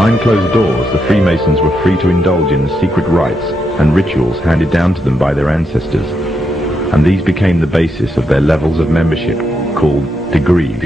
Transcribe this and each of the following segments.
Behind closed doors, the Freemasons were free to indulge in the secret rites and rituals handed down to them by their ancestors, and these became the basis of their levels of membership, called degrees.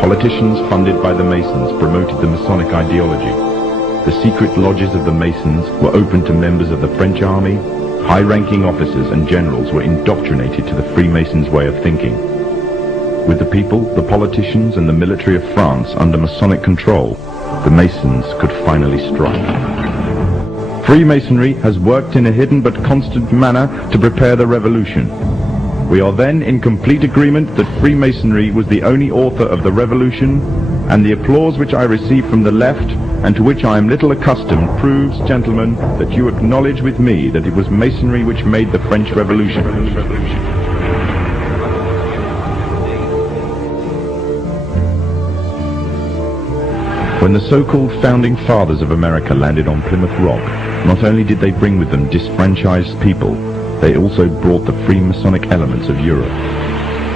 Politicians funded by the Masons promoted the Masonic ideology. The secret lodges of the Masons were open to members of the French army. High-ranking officers and generals were indoctrinated to the Freemasons' way of thinking. With the people, the politicians, and the military of France under Masonic control, the Masons could finally strike. Freemasonry has worked in a hidden but constant manner to prepare the revolution. We are then in complete agreement that Freemasonry was the only author of the revolution, and the applause which I receive from the left, and to which I am little accustomed, proves, gentlemen, that you acknowledge with me that it was Masonry which made the French Revolution. When the so-called founding fathers of America landed on Plymouth Rock, not only did they bring with them disfranchised people, they also brought the Freemasonic elements of Europe.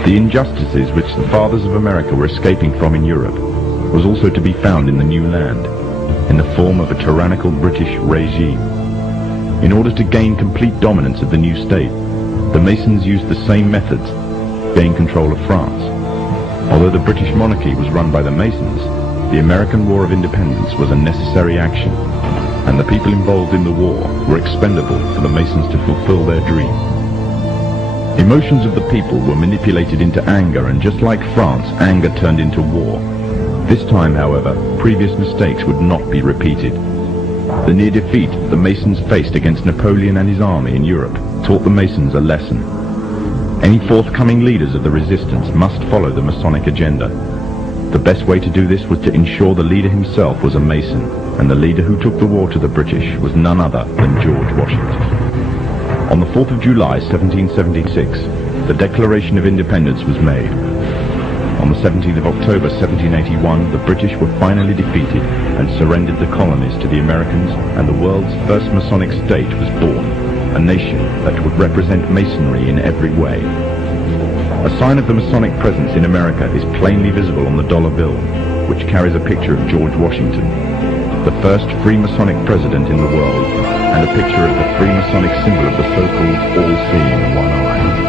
The injustices which the fathers of America were escaping from in Europe was also to be found in the new land, in the form of a tyrannical British regime. In order to gain complete dominance of the new state, the Masons used the same methods to gain control of France. Although the British monarchy was run by the Masons, the American War of Independence was a necessary action, and the people involved in the war were expendable for the Masons to fulfill their dream. Emotions of the people were manipulated into anger, and just like France, anger turned into war. This time, however, previous mistakes would not be repeated. The near defeat the Masons faced against Napoleon and his army in Europe taught the Masons a lesson. Any forthcoming leaders of the resistance must follow the Masonic agenda. The best way to do this was to ensure the leader himself was a Mason, and the leader who took the war to the British was none other than George Washington. On the 4th of July 1776, the Declaration of Independence was made. On the 17th of October 1781, the British were finally defeated and surrendered the colonies to the Americans, and the world's first Masonic state was born, a nation that would represent Masonry in every way. A sign of the Masonic presence in America is plainly visible on the dollar bill, which carries a picture of George Washington, the first Freemasonic president in the world, and a picture of the Freemasonic symbol of the so-called all-seeing one eye.